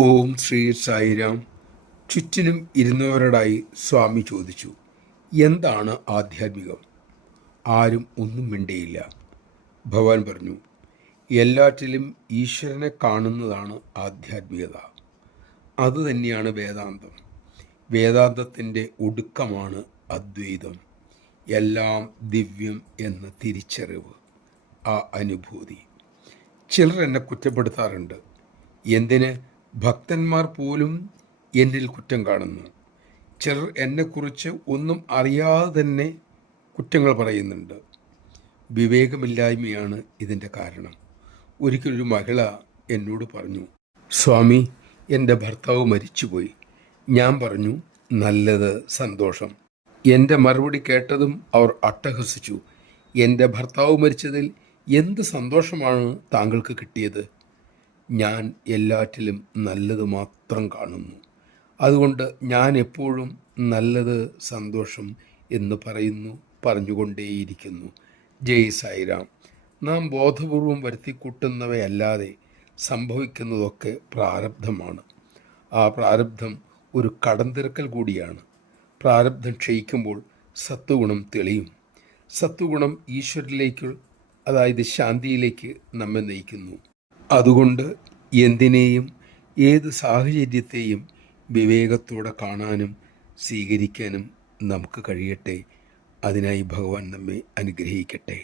ഓം ശ്രീ സായിരാം. ചുറ്റിനും ഇരുന്നവരോടായി സ്വാമി ചോദിച്ചു, എന്താണ് ആധ്യാത്മികം? ആരും ഒന്നും മിണ്ടിയില്ല. ഭഗവാൻ പറഞ്ഞു, എല്ലാറ്റിലും ഈശ്വരനെ കാണുന്നതാണ് ആധ്യാത്മികത. അതുതന്നെയാണ് വേദാന്തം. വേദാന്തത്തിൻ്റെ ഒടുക്കമാണ് അദ്വൈതം. എല്ലാം ദിവ്യം എന്ന തിരിച്ചറിവ്, ആ അനുഭൂതി. ചിലർ എന്നെ കുറ്റപ്പെടുത്താറുണ്ട്. എന്തിന്? ഭക്തന്മാർ പോലും എന്നിൽ കുറ്റം കാണുന്നു. ചിലർ എന്നെക്കുറിച്ച് ഒന്നും അറിയാതെ തന്നെ കുറ്റങ്ങൾ പറയുന്നുണ്ട്. വിവേകമില്ലായ്മയാണ് ഇതിൻ്റെ കാരണം. ഒരിക്കലൊരു മഹിള എന്നോട് പറഞ്ഞു, സ്വാമി, എൻ്റെ ഭർത്താവ് മരിച്ചുപോയി. ഞാൻ പറഞ്ഞു, നല്ലത്, സന്തോഷം. എൻ്റെ മറുപടി കേട്ടതും അവർ അട്ടഹസിച്ചു. എൻ്റെ ഭർത്താവ് മരിച്ചതിൽ എന്ത് സന്തോഷമാണ് താങ്കൾക്ക് കിട്ടിയത്? ഞാൻ എല്ലാറ്റിലും നല്ലത് മാത്രം കാണുന്നു. അതുകൊണ്ട് ഞാൻ എപ്പോഴും നല്ലത്, സന്തോഷം എന്ന് പറഞ്ഞുകൊണ്ടേയിരിക്കുന്നു. ജയ് സായിരാം. നാം ബോധപൂർവം വരുത്തിക്കൂട്ടുന്നവയല്ലാതെ സംഭവിക്കുന്നതൊക്കെ പ്രാരബ്ധമാണ്. ആ പ്രാരബ്ധം ഒരു കടന്തിരക്കൽ കൂടിയാണ്. പ്രാരബ്ധം ക്ഷയിക്കുമ്പോൾ സത്വഗുണം തെളിയും. സത്വഗുണം ഈശ്വരിലേക്ക്, അതായത് ശാന്തിയിലേക്ക് നമ്മെ നയിക്കുന്നു. അതുകൊണ്ട് എന്തിനേയും ഏത് സാഹചര്യത്തെയും വിവേകത്തോടെ കാണാനും സ്വീകരിക്കാനും നമുക്ക് കഴിയട്ടെ. അതിനായി ഭഗവാൻ നമ്മെ അനുഗ്രഹിക്കട്ടെ.